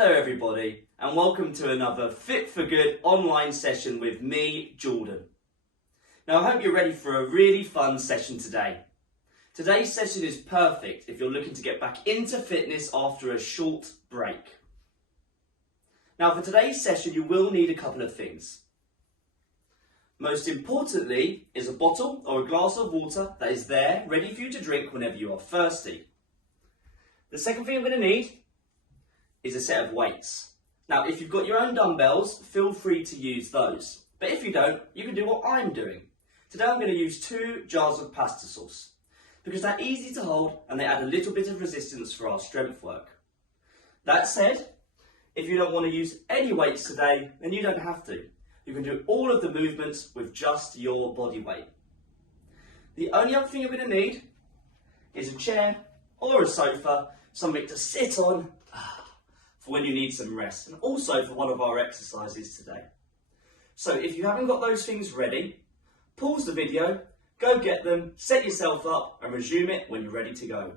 Hello everybody and welcome to another Fit for Good online session with me, Jordan. Now I hope you're ready for a really fun session today. Today's session is perfect if you're looking to get back into fitness after a short break. Now for today's session you will need a couple of things. Most importantly is a bottle or a glass of water that is there ready for you to drink whenever you are thirsty. The second thing I'm going to need is a set of weights. Now if you've got your own dumbbells, feel free to use those. But if you don't, you can do what I'm doing. Today I'm going to use 2 jars of pasta sauce because they're easy to hold and they add a little bit of resistance for our strength work. That said, if you don't want to use any weights today, then you don't have to. You can do all of the movements with just your body weight. The only other thing you're going to need is a chair or a sofa, something to sit on for when you need some rest, and also for one of our exercises today. So if you haven't got those things ready, pause the video, go get them, set yourself up and resume it when you're ready to go,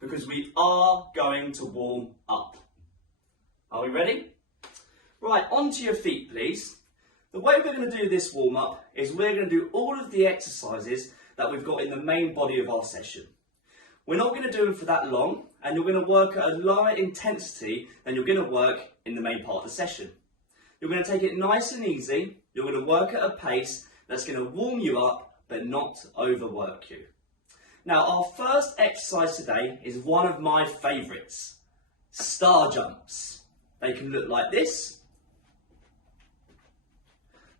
because we are going to warm up. Are we ready? Right, onto your feet please. The way we're going to do this warm up is we're going to do all of the exercises that we've got in the main body of our session. We're not going to do them for that long, and you're going to work at a lower intensity than you're going to work in the main part of the session. You're going to take it nice and easy, you're going to work at a pace that's going to warm you up but not overwork you. Now our first exercise today is one of my favourites, star jumps. They can look like this,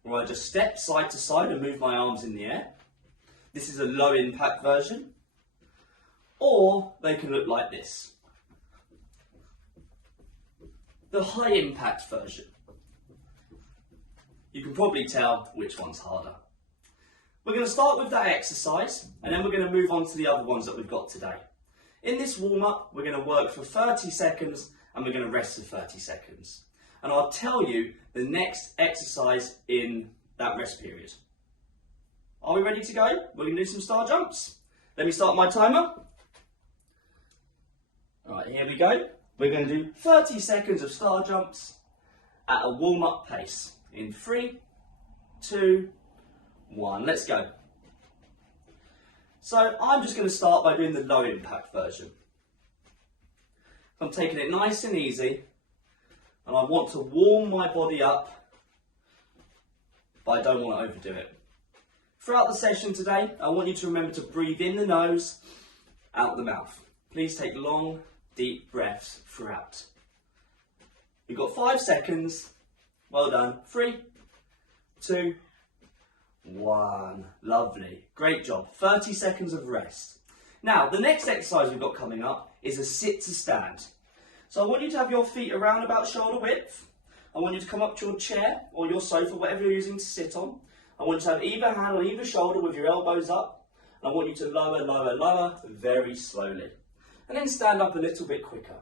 where I just step side to side and move my arms in the air. This is a low impact version. Or they can look like this, the high impact version. You can probably tell which one's harder. We're going to start with that exercise and then we're going to move on to the other ones that we've got today. In this warm up we're going to work for 30 seconds and we're going to rest for 30 seconds. And I'll tell you the next exercise in that rest period. Are we ready to go? We're going to do some star jumps. Let me start my timer. Alright, here we go. We're going to do 30 seconds of star jumps at a warm-up pace. In 3, 2, 1. Let's go. So I'm just going to start by doing the low impact version. I'm taking it nice and easy and I want to warm my body up, but I don't want to overdo it. Throughout the session today, I want you to remember to breathe in the nose, out the mouth. Please take long, deep breaths throughout. You've got 5 seconds. Well done. 3, 2, 1. Lovely. Great job. 30 seconds of rest. Now, the next exercise we've got coming up is a sit to stand. So I want you to have your feet around about shoulder width. I want you to come up to your chair or your sofa, whatever you're using to sit on. I want you to have either hand on either shoulder with your elbows up. And I want you to lower, lower, lower very slowly. And then stand up a little bit quicker.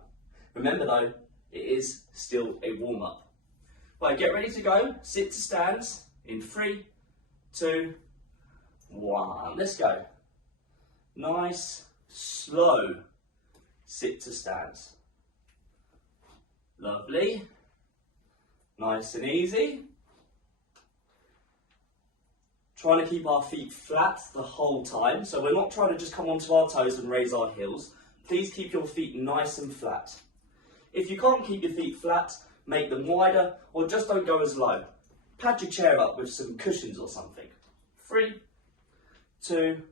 Remember though, it is still a warm-up. Right, get ready to go. Sit to stands in 3, 2, 1. Let's go. Nice, slow sit to stands. Lovely. Nice and easy. Trying to keep our feet flat the whole time. So we're not trying to just come onto our toes and raise our heels. Please keep your feet nice and flat. If you can't keep your feet flat, make them wider or just don't go as low. Pad your chair up with some cushions or something. 3, 2,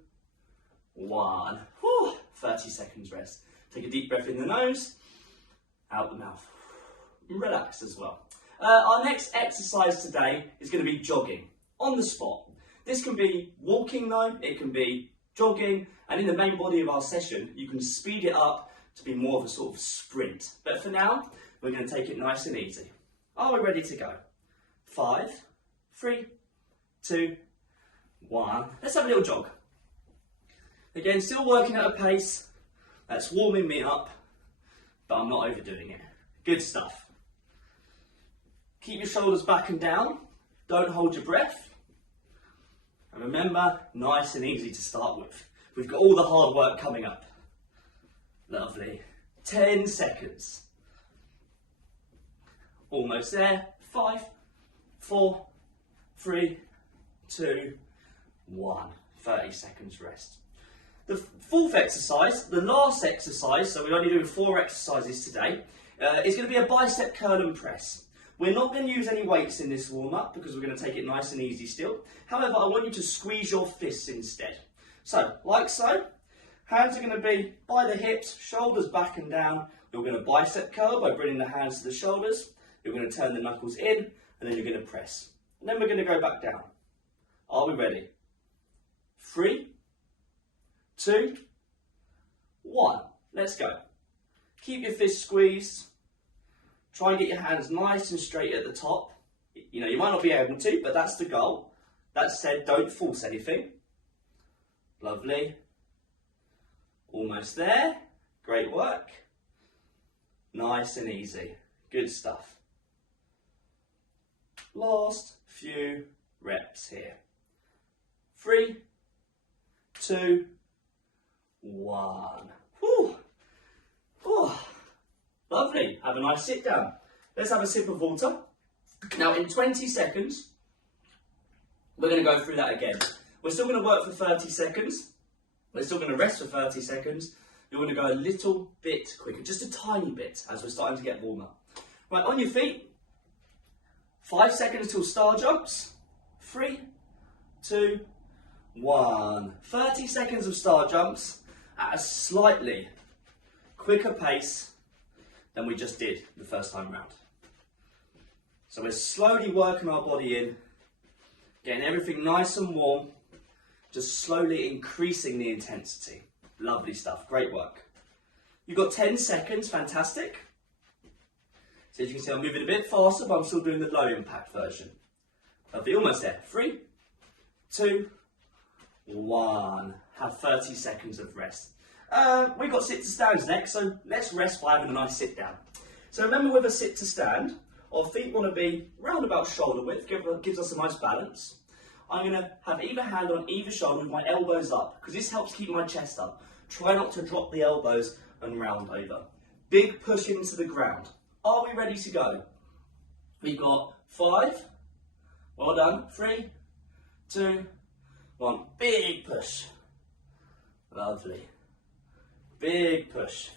1. Whew, 30 seconds rest. Take a deep breath in the nose, out the mouth. Relax as well. Our next exercise today is going to be jogging on the spot. This can be walking though, it can be jogging, and in the main body of our session you can speed it up to be more of a sort of sprint. But for now we're going to take it nice and easy. Are we ready to go? 5, 3, 2, 1. Let's have a little jog. Again, still working at a pace that's warming me up, but I'm not overdoing it. Good stuff. Keep your shoulders back and down. Don't hold your breath. And remember, nice and easy to start with. We've got all the hard work coming up. Lovely. 10 seconds. Almost there. 5, 4, 3, 2, 1. 30 seconds rest. The fourth exercise, the last exercise, so we're only doing 4 exercises today, is going to be a bicep curl and press. We're not going to use any weights in this warm-up because we're going to take it nice and easy still. However, I want you to squeeze your fists instead. So, like so, hands are going to be by the hips, shoulders back and down. We're going to bicep curl by bringing the hands to the shoulders. You're going to turn the knuckles in, and then you're going to press. And then we're going to go back down. Are we ready? 3, 2, 1. Let's go. Keep your fists squeezed. Try and get your hands nice and straight at the top. You know, you might not be able to, but that's the goal. That said, don't force anything. Lovely. Almost there. Great work. Nice and easy. Good stuff. Last few reps here. 3, 2, 1. Whew. Whew. Lovely. Have a nice sit down. Let's have a sip of water. Now in 20 seconds, we're going to go through that again. We're still going to work for 30 seconds. We're still going to rest for 30 seconds. You're going to go a little bit quicker, just a tiny bit as we're starting to get warmer. Right, on your feet. 5 seconds till star jumps. 3, 2, 1. 30 seconds of star jumps at a slightly quicker pace than we just did the first time round. So we're slowly working our body in, getting everything nice and warm, just slowly increasing the intensity. Lovely stuff, great work. You've got 10 seconds, fantastic. So as you can see, I'm moving a bit faster, but I'm still doing the low impact version. Lovely, almost there. 3, 2, 1. Have 30 seconds of rest. We've got sit to stands next, so let's rest by having a nice sit down. So remember, with a sit to stand, our feet want to be round about shoulder width, gives us a nice balance. I'm going to have either hand on either shoulder with my elbows up, because this helps keep my chest up. Try not to drop the elbows and round over. Big push into the ground. Are we ready to go? We've got 5. Well done. 3, 2, 1. Big push. Lovely. Big push.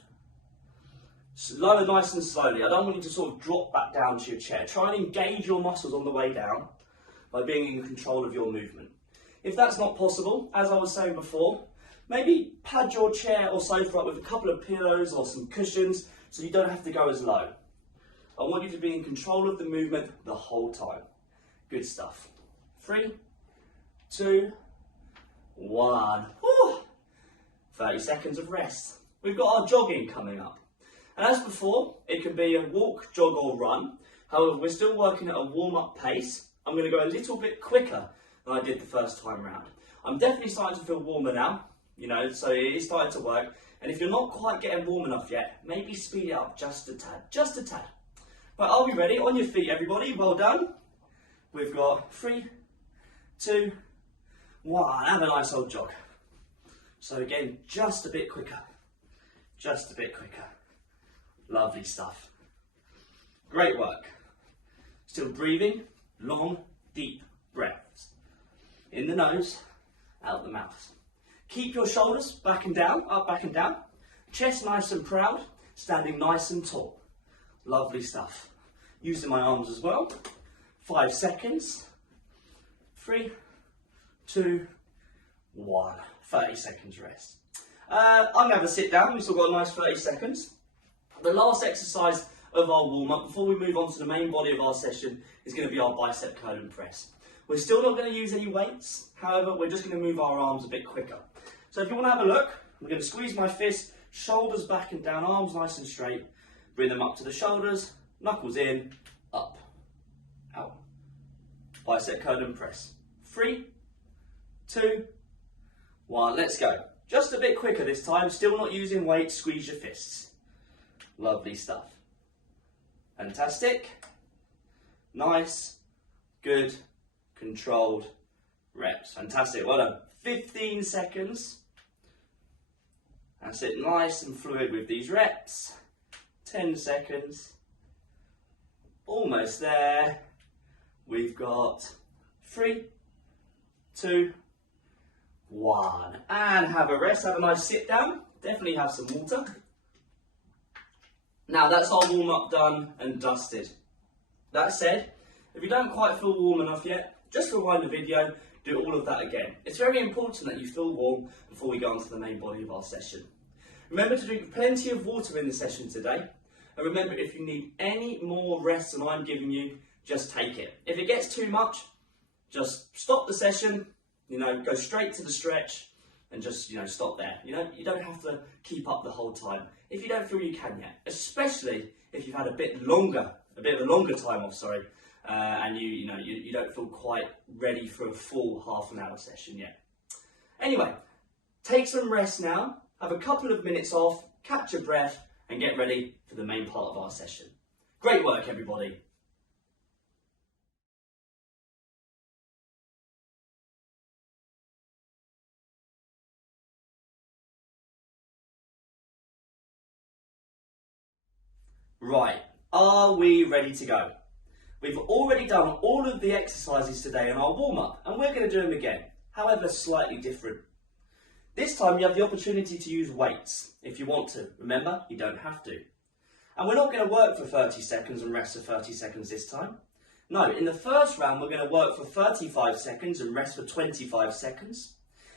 Lower nice and slowly. I don't want you to sort of drop back down to your chair. Try and engage your muscles on the way down by being in control of your movement. If that's not possible, as I was saying before, maybe pad your chair or sofa up with a couple of pillows or some cushions so you don't have to go as low. I want you to be in control of the movement the whole time. Good stuff. 3, 2, 1. Whew. 30 seconds of rest. We've got our jogging coming up. And as before, it can be a walk, jog or run. However, we're still working at a warm-up pace. I'm going to go a little bit quicker than I did the first time round. I'm definitely starting to feel warmer now, you know, so it is starting to work. And if you're not quite getting warm enough yet, maybe speed it up just a tad, just a tad. Right, are we ready? On your feet, everybody. Well done. We've got 3, 2, 1. Have a nice old jog. So again, just a bit quicker. Just a bit quicker. Lovely stuff. Great work. Still breathing, long, deep breaths. In the nose, out the mouth. Keep your shoulders back and down, up, back and down. Chest nice and proud, standing nice and tall. Lovely stuff. Using my arms as well. 5 seconds. 3, 2, 1. 30 seconds rest. I'm going to have a sit down. We've still got a nice 30 seconds. The last exercise of our warm-up, before we move on to the main body of our session, is going to be our bicep curl and press. We're still not going to use any weights. However, we're just going to move our arms a bit quicker. So if you want to have a look, I'm going to squeeze my fist, shoulders back and down, arms nice and straight. Bring them up to the shoulders, knuckles in, up, out. Bicep curl and press. 3, 2, 1. Let's go. Just a bit quicker this time. Still not using weight. Squeeze your fists. Lovely stuff. Fantastic. Nice. Good. Controlled reps. Fantastic. Well done. 15 seconds. That's it. Nice and fluid with these reps. 10 seconds. Almost there. We've got 3, 2, 1. And have a rest, have a nice sit down. Definitely have some water. Now that's our warm up done and dusted. That said, if you don't quite feel warm enough yet, just rewind the video, do all of that again. It's very important that you feel warm before we go on to the main body of our session. Remember to drink plenty of water in the session today. And remember, if you need any more rest than I'm giving you, just take it. If it gets too much, just stop the session, go straight to the stretch and just, stop there. You don't have to keep up the whole time if you don't feel you can yet, especially if you've had a bit of a longer time off, and you don't feel quite ready for a full half an hour session yet. Anyway, take some rest now, have a couple of minutes off, catch your breath, and get ready for the main part of our session. Great work, everybody. Right, are we ready to go? We've already done all of the exercises today in our warm-up, and we're going to do them again, however slightly different. This time you have the opportunity to use weights if you want to. Remember, you don't have to. And we're not going to work for 30 seconds and rest for 30 seconds this time. No, in the first round we're going to work for 35 seconds and rest for 25 seconds.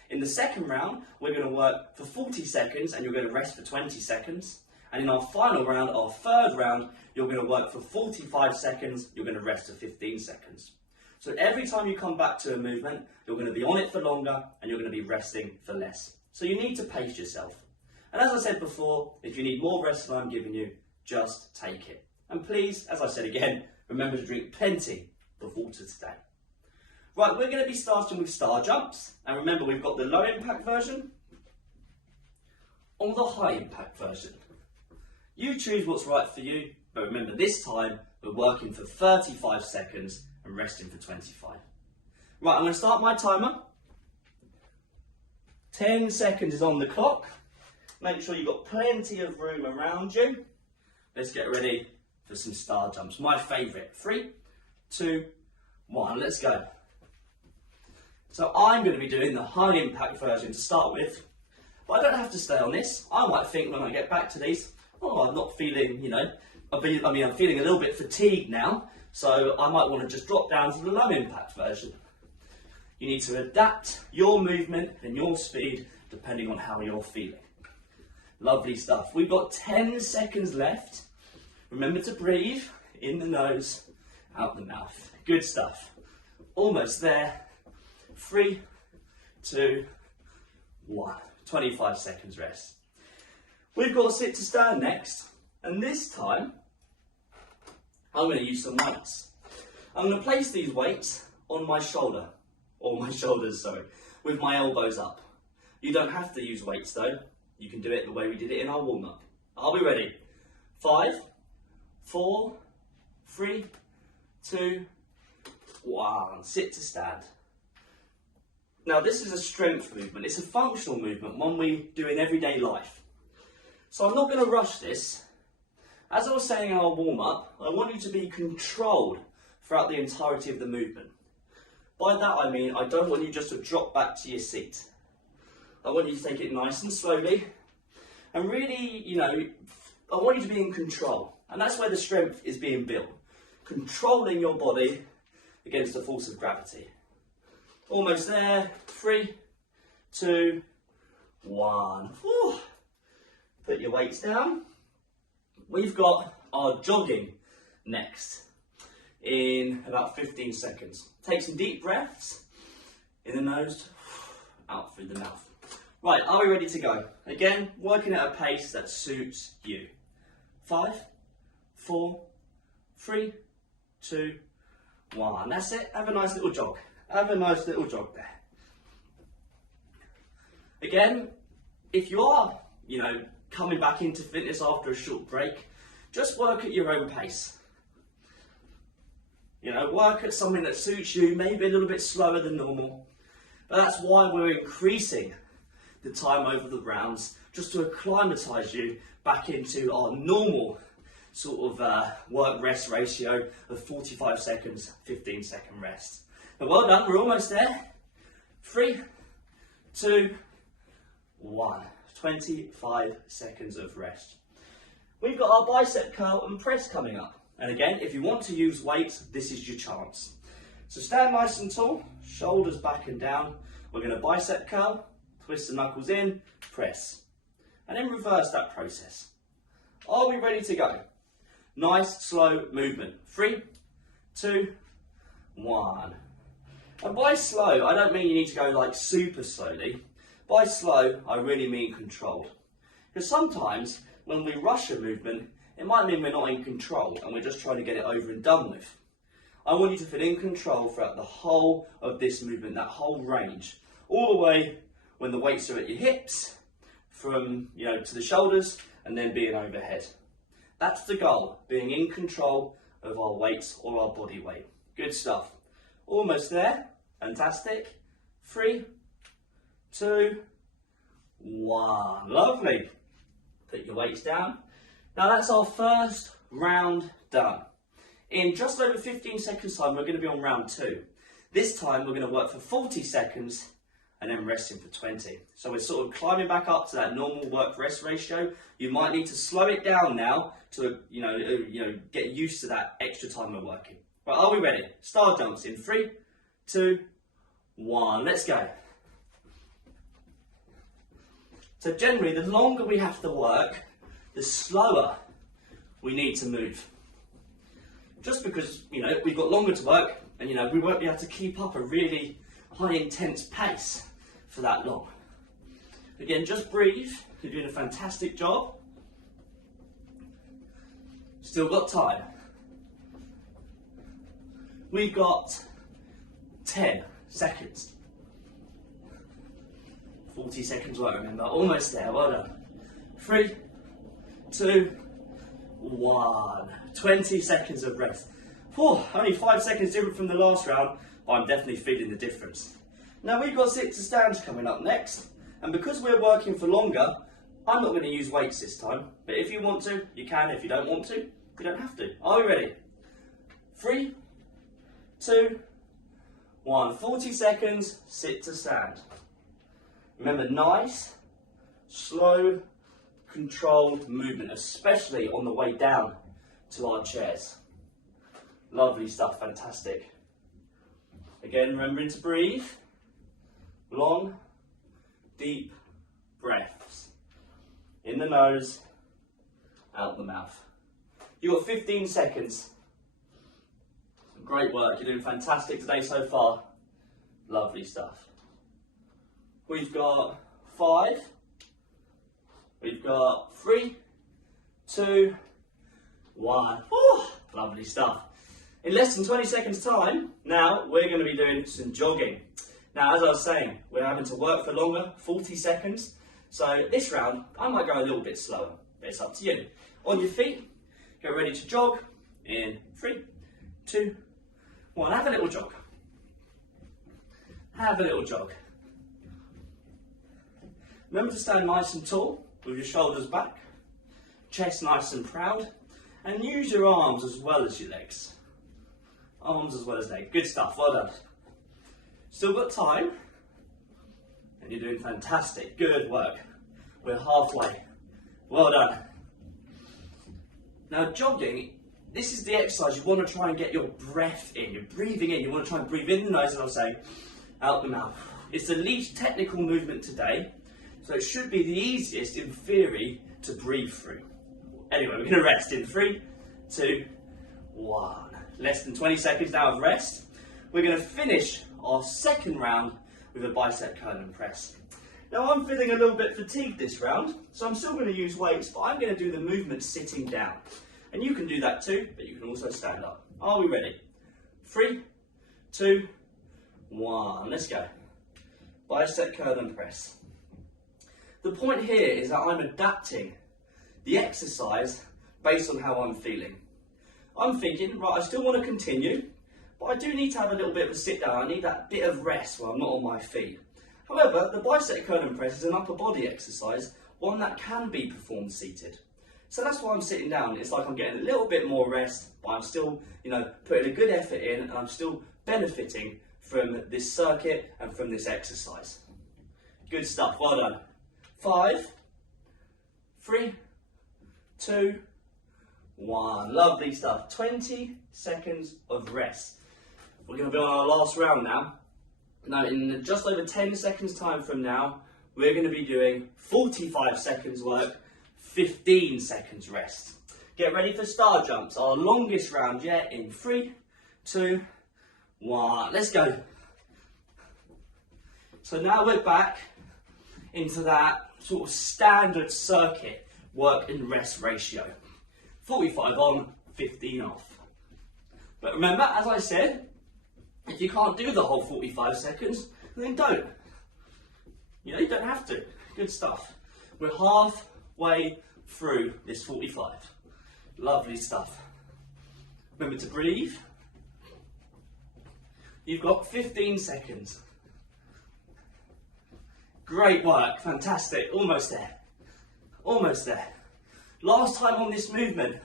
In the second round we're going to work for 40 seconds and you're going to rest for 20 seconds. And in our final round, our third round, you're going to work for 45 seconds, you're going to rest for 15 seconds. So every time you come back to a movement, you're going to be on it for longer and you're going to be resting for less. So you need to pace yourself. And as I said before, if you need more rest than I'm giving you, just take it. And please, as I said again, remember to drink plenty of water today. Right, we're going to be starting with star jumps. And remember, we've got the low impact version or the high impact version. You choose what's right for you, but remember this time we're working for 35 seconds and resting for 25. Right, I'm going to start my timer. 10 seconds is on the clock. Make sure you've got plenty of room around you. Let's get ready for some star jumps. My favourite. 3, 2, 1. Let's go. So I'm going to be doing the high impact version to start with. But I don't have to stay on this. I might think when I get back to these, I'm not feeling, I'm feeling a little bit fatigued now, so I might want to just drop down to the low impact version. You need to adapt your movement and your speed depending on how you're feeling. Lovely stuff. We've got 10 seconds left. Remember to breathe in the nose, out the mouth. Good stuff. Almost there. 3, 2, 1. 25 seconds rest. We've got sit to stand next, and this time I'm going to use some weights. I'm going to place these weights on my shoulder, with my elbows up. You don't have to use weights though, you can do it the way we did it in our warm-up. Are we ready? 5, 4, 3, 2, 1. Sit to stand. Now this is a strength movement, it's a functional movement, one we do in everyday life. So I'm not going to rush this. As I was saying in our warm-up, I want you to be controlled throughout the entirety of the movement. By that I mean, I don't want you just to drop back to your seat. I want you to take it nice and slowly. And really, I want you to be in control. And that's where the strength is being built. Controlling your body against the force of gravity. Almost there. 3, 2, 1. Whew. Put your weights down. We've got our jogging next in about 15 seconds. Take some deep breaths in the nose, out through the mouth. Right, are we ready to go? Again, working at a pace that suits you. 5, 4, 3, 2, 1. That's it. Have a nice little jog. Have a nice little jog there. Again, if you are, coming back into fitness after a short break, just work at your own pace. Work at something that suits you, maybe a little bit slower than normal. But that's why we're increasing the time over the rounds, just to acclimatise you back into our normal sort of work rest ratio of 45 seconds, 15-second rest. But well done, we're almost there. 3, 2, 1. 25 seconds of rest. We've got our bicep curl and press coming up. And again, if you want to use weights, this is your chance. So stand nice and tall, shoulders back and down. We're going to bicep curl, twist the knuckles in, press. And then reverse that process. Are we ready to go? Nice, slow movement. 3, 2, 1. And by slow, I don't mean you need to go like super slowly. By slow, I really mean controlled. Because sometimes when we rush a movement, it might mean we're not in control and we're just trying to get it over and done with. I want you to feel in control throughout the whole of this movement, that whole range. All the way when the weights are at your hips, from to the shoulders, and then being overhead. That's the goal, being in control of our weights or our body weight. Good stuff. Almost there. Fantastic. 3, 2, 1. Lovely. Put your weights down. Now that's our first round done. In just over 15 seconds time, we're going to be on round 2. This time we're going to work for 40 seconds and then resting for 20. So we're sort of climbing back up to that normal work-rest ratio. You might need to slow it down now to get used to that extra time we're working. Right, are we ready? Star jumps in 3, 2, 1. Let's go. So generally, the longer we have to work, the slower we need to move. Just because, we've got longer to work and, we won't be able to keep up a really high intense pace for that long. Again, just breathe. You're doing a fantastic job. Still got time. We've got 10 seconds. 40 seconds work, remember. Almost there, well done. 3, 2, 1. 20 seconds of rest. Whew, only 5 seconds different from the last round, but I'm definitely feeling the difference. Now we've got sit to stands coming up next, and because we're working for longer, I'm not going to use weights this time, but if you want to, you can. If you don't want to, you don't have to. Are we ready? 3, 2, 1. 40 seconds, sit to stand. Remember, nice, slow, controlled movement, especially on the way down to our chairs. Lovely stuff, fantastic. Again, remembering to breathe. Long, deep breaths. In the nose, out the mouth. You've got 15 seconds. Great work, you're doing fantastic today so far. Lovely stuff. We've got 5. We've got 3, 2, 1. Woo, lovely stuff. In less than 20 seconds time, now we're going to be doing some jogging. Now, as I was saying, we're having to work for longer, 40 seconds. So this round, I might go a little bit slower, but it's up to you. On your feet, get ready to jog in 3, 2, 1. Have a little jog. Have a little jog. Remember to stand nice and tall with your shoulders back, chest nice and proud, and use your arms as well as your legs. Arms as well as legs. Good stuff, well done. Still got time, and you're doing fantastic. Good work. We're halfway. Well done. Now jogging, this is the exercise you want to try and get your breath in. You're breathing in. You want to try and breathe in the nose, as I was saying, out the mouth. It's the least technical movement today, so it should be the easiest in theory to breathe through. Anyway, we're going to rest in 3, 2, 1. Less than 20 seconds now of rest. We're going to finish our second round with a bicep curl and press. Now I'm feeling a little bit fatigued this round, so I'm still going to use weights, but I'm going to do the movement sitting down. And you can do that too, but you can also stand up. Are we ready? 3, 2, 1. Let's go. Bicep curl and press. The point here is that I'm adapting the exercise based on how I'm feeling. I'm thinking, right, I still want to continue, but I do need to have a little bit of a sit down. I need that bit of rest where I'm not on my feet. However, the bicep curl and press is an upper body exercise, one that can be performed seated. So that's why I'm sitting down. It's like I'm getting a little bit more rest, but I'm still, putting a good effort in, and I'm still benefiting from this circuit and from this exercise. Good stuff, well done. 5, 3, 2, 1. Lovely stuff. 20 seconds of rest. We're going to be on our last round now. Now, in just over 10 seconds time from now, we're going to be doing 45 seconds work, 15 seconds rest. Get ready for star jumps, our longest round yet, in 3, 2, 1. Let's go. So now we're back into that sort of standard circuit work and rest ratio. 45 on, 15 off. But remember, as I said, if you can't do the whole 45 seconds, then don't. You don't have to. Good stuff. We're halfway through this 45. Lovely stuff. Remember to breathe. You've got 15 seconds. Great work. Fantastic. Almost there. Almost there. Last time on this movement.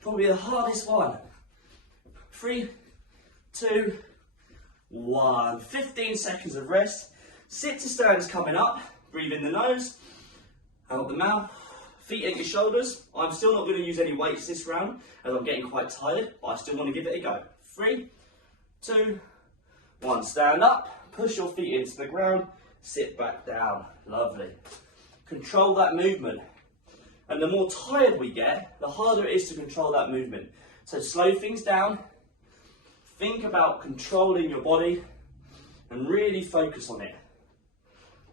Probably the hardest one. 3, 2, 1. 15 seconds of rest. Sit to stands coming up. Breathe in the nose, out the mouth. Feet at your shoulders. I'm still not going to use any weights this round as I'm getting quite tired, but I still want to give it a go. 3, 2, 1. Stand up. Push your feet into the ground. Sit back down. Lovely. Control that movement. And the more tired we get, the harder it is to control that movement. So slow things down. Think about controlling your body and really focus on it.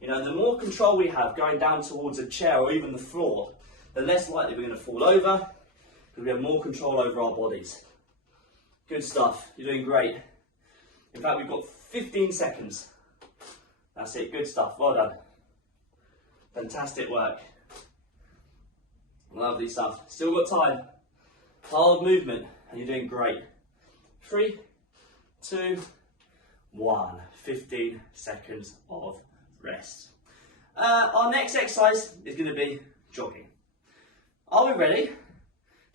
The more control we have going down towards a chair or even the floor, the less likely we're going to fall over because we have more control over our bodies. Good stuff. You're doing great. In fact, we've got 15 seconds. That's it. Good stuff. Well done. Fantastic work. Lovely stuff. Still got time. Hard movement, and you're doing great. 3, 2, 1. 15 seconds of rest. Our next exercise is going to be jogging. Are we ready?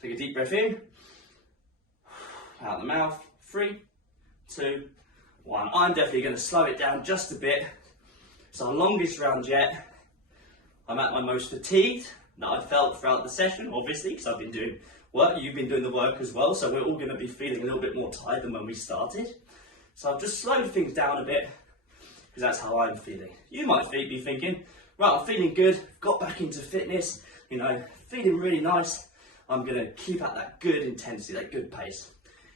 Take a deep breath in. Out the mouth. 3, 2, 1. I'm definitely going to slow it down just a bit. It's our longest round yet. I'm at my most fatigued that I've felt throughout the session, obviously, because I've been doing work. You've been doing the work as well, so we're all going to be feeling a little bit more tired than when we started. So I've just slowed things down a bit, because that's how I'm feeling. You might be thinking, right, I'm feeling good, got back into fitness, feeling really nice. I'm going to keep at that good intensity, that good pace.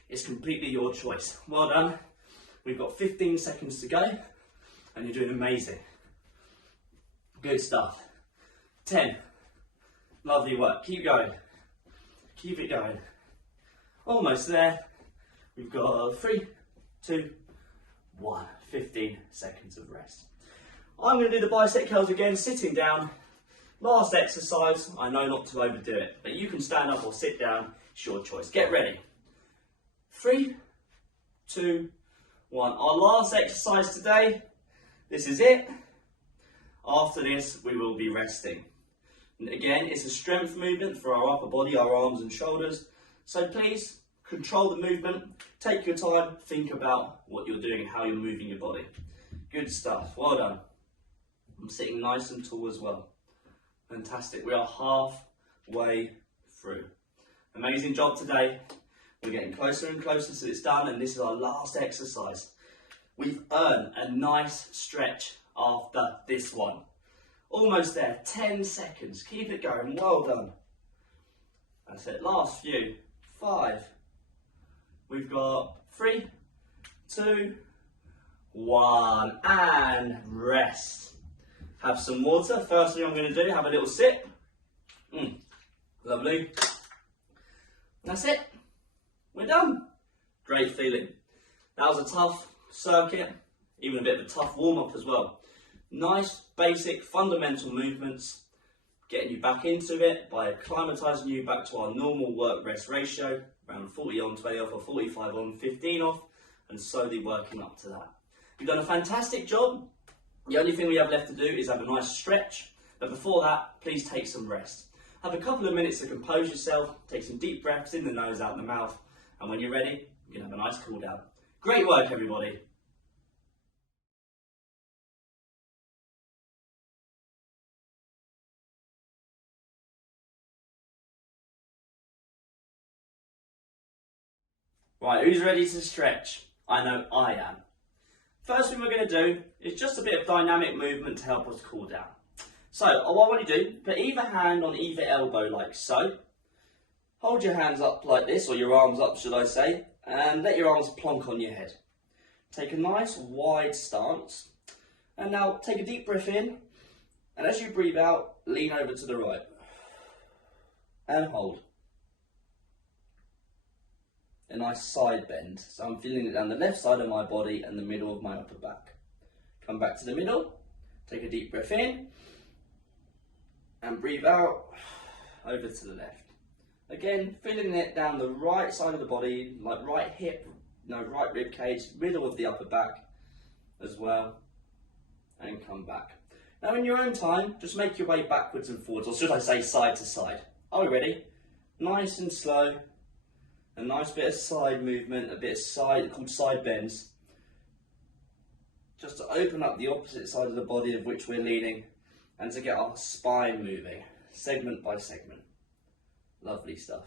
It's completely your choice. Well done. We've got 15 seconds to go, and you're doing amazing. Good stuff. 10. Lovely work. Keep going. Keep it going. Almost there. We've got 3, 2, 1. 15 seconds of rest. I'm going to do the bicep curls again, sitting down. Last exercise. I know not to overdo it, but you can stand up or sit down. It's your choice. Get ready. 3, 2, 1. Our last exercise today. This is it. After this, we will be resting. And again, it's a strength movement for our upper body, our arms and shoulders. So please control the movement. Take your time. Think about what you're doing and how you're moving your body. Good stuff. Well done. I'm sitting nice and tall as well. Fantastic. We are halfway through. Amazing job today. We're getting closer and closer to it's done, and this is our last exercise. We've earned a nice stretch after this one. Almost there. 10 seconds. Keep it going. Well done. That's it. Last few. 5. We've got 3, 2, 1. And rest. Have some water. First thing I'm going to do, have a little sip. Lovely. That's it. We're done. Great feeling. That was a tough circuit, even a bit of a tough warm-up as well. Nice, basic, fundamental movements, getting you back into it by acclimatising you back to our normal work-rest ratio, around 40 on, 20 off, or 45 on, 15 off, and slowly working up to that. You've done a fantastic job. The only thing we have left to do is have a nice stretch, but before that, please take some rest. Have a couple of minutes to compose yourself, take some deep breaths in the nose, out the mouth, and when you're ready, you can have a nice cool down. Great work, everybody. Right, who's ready to stretch? I know I am. First thing we're going to do is just a bit of dynamic movement to help us cool down. So, what I want you to do, put either hand on either elbow like so. Hold your hands up like this, or your arms up should I say, and let your arms plonk on your head. Take a nice wide stance, and now take a deep breath in, and as you breathe out, lean over to the right, and hold. A nice side bend, so I'm feeling it down the left side of my body and the middle of my upper back. Come back to the middle, take a deep breath in, and breathe out, over to the left. Again, feeling it down the right side of the body, like right hip, right rib cage, middle of the upper back as well, and come back. Now in your own time, just make your way backwards and forwards, or should I say side to side. Are we ready? Nice and slow. A nice bit of side movement, a bit of side, called side bends. Just to open up the opposite side of the body of which we're leaning and to get our spine moving, segment by segment. Lovely stuff.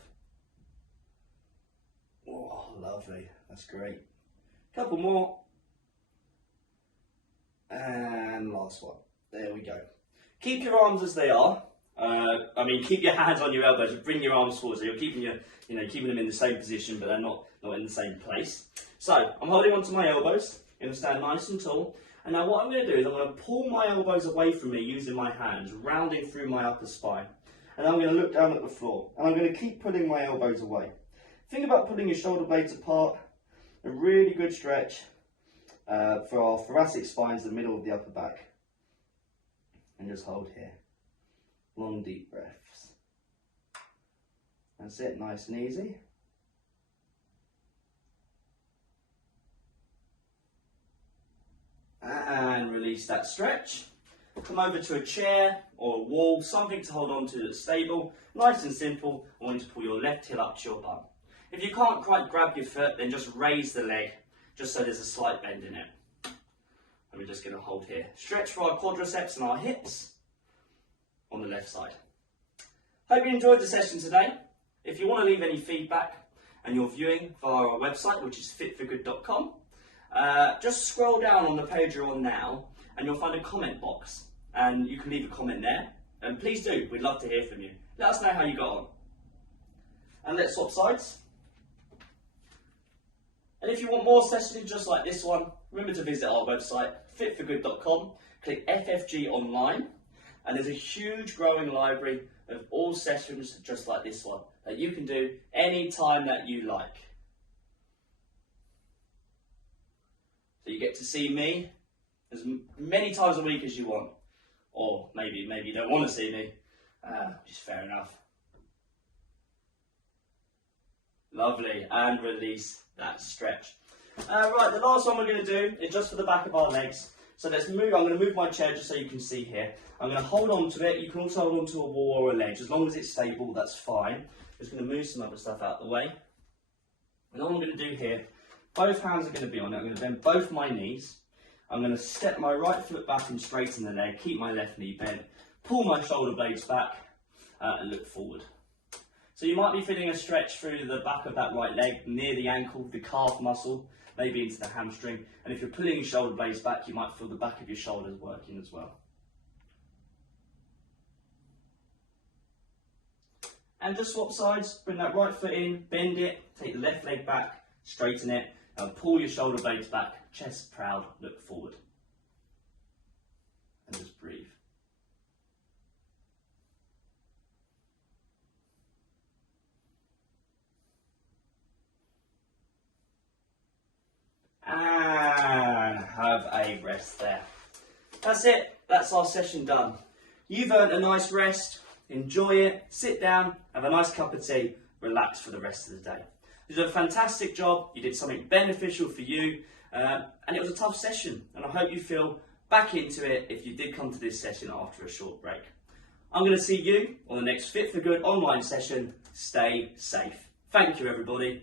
Oh, lovely. That's great. Couple more. And last one. There we go. Keep your arms as they are. Keep your hands on your elbows, bring your arms forward, so you're keeping keeping them in the same position, but they're not in the same place. So, I'm holding onto my elbows, I'm going to stand nice and tall, and now what I'm going to do is I'm going to pull my elbows away from me using my hands, rounding through my upper spine, and I'm going to look down at the floor, and I'm going to keep pulling my elbows away. Think about pulling your shoulder blades apart, a really good stretch for our thoracic spines, the middle of the upper back, and just hold here. Long deep breaths. That's it, nice and easy. And release that stretch. Come over to a chair or a wall, something to hold on to that's stable. Nice and simple. I want you to pull your left heel up to your bum. If you can't quite grab your foot, then just raise the leg, just so there's a slight bend in it. And we're just going to hold here. Stretch for our quadriceps and our hips on the left side. Hope you enjoyed the session today. If you want to leave any feedback and you're viewing via our website, which is fitforgood.com, just scroll down on the page you're on now and you'll find a comment box and you can leave a comment there. And please do, we'd love to hear from you. Let us know how you got on. And let's swap sides. And if you want more sessions just like this one, remember to visit our website, fitforgood.com, click FFG online, and there's a huge growing library of all sessions just like this one that you can do any time that you like. So you get to see me as many times a week as you want. Or maybe you don't want to see me, which is fair enough. Lovely, and release that stretch. Right, the last one we're going to do is just for the back of our legs. So let's move, I'm going to move my chair just so you can see here. I'm going to hold on to it. You can also hold on to a wall or a ledge. As long as it's stable, that's fine. Just going to move some other stuff out of the way. And all I'm going to do here, both hands are going to be on it. I'm going to bend both my knees. I'm going to step my right foot back and straighten the leg, keep my left knee bent, pull my shoulder blades back and look forward. So you might be feeling a stretch through the back of that right leg, near the ankle, the calf muscle, maybe into the hamstring. And if you're pulling your shoulder blades back, you might feel the back of your shoulders working as well. And just swap sides, bring that right foot in, bend it, take the left leg back, straighten it, and pull your shoulder blades back, chest proud, look forward. And just breathe. And have a rest there. That's it, that's our session done. You've earned a nice rest, enjoy it, sit down, have a nice cup of tea, relax for the rest of the day. You did a fantastic job, you did something beneficial for you, and it was a tough session, and I hope you feel back into it if you did come to this session after a short break. I'm going to see you on the next Fit for Good online session. Stay safe. Thank you, everybody.